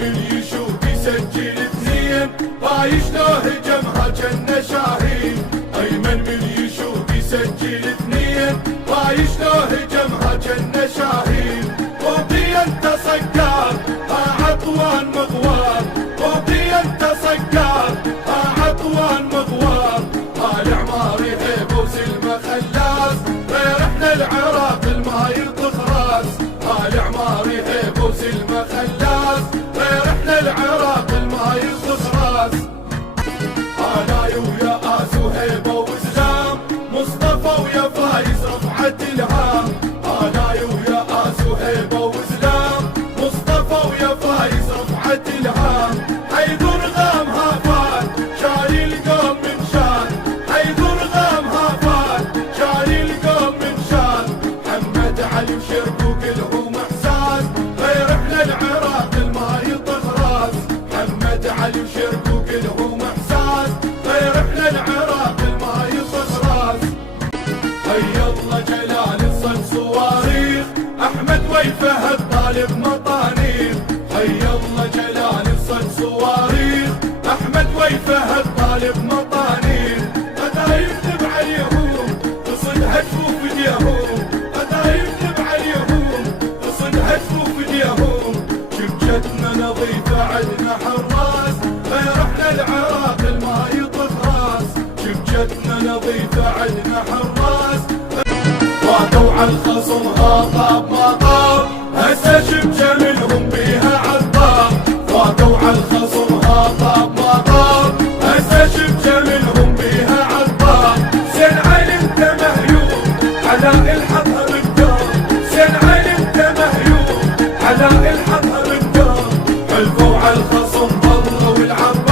من يشوف يسجل اثنين، بايش لو هجمها جنة شاهين. ايمن من يشوف يسجل اثنين، بايش لو هجمها جنة شاهين. وبي انت صقار عطوان مغوار، وبي انت صقار عطوان مغوار. العماري هيب وسلمى خلاص، غير احنا العراق الما يطخ راس. العماري هيب وسلمى خلاص، غير احنا العراق الما يطخ راس. انا ويا آس وهيبة واسلام، مصطفى ويا فايز رفعت الهام. انا ويا آس وهيبة واسلام، مصطفى ويا فايز رفعت الهام. حيدر غام هافات شاري القوم من شان، حيدر غام هافات شاري القوم من شان. محمد علي وشربو كلهم احساس، غير احنا العراق الما يطخ راس. محمد علي وشربو كلهم احساس، غير احنا العراق الما يطخ راس. هيا الله جلال الصن صواريخ، احمد ويفهد طالب مطانيخ. هيا الله جلال الصن صواريخ، احمد ويفهد طالب مطانيخ. غدا يكتب عليهم تصد هتفوف ايديهم، غدا يكتب عليهم تصد هتفوف ايديهم. شبكتنا نظيفة عدنا حراس، غير احنا العراق الما يطخ راس. شبكتنا نظيفة عدنا حراس، فاتوا عالخصم طاب ما طاب، هسه شبكة منهم بيها عطاب. فاتوا عالخصم طاب ما طاب، هسه شبكة منهم بيها عطاب. زين علي انت مهيوم على الحطها بالدار، زين علي انت مهيوم على الحطها بالدار. حلفوا عالخصم بالله والعب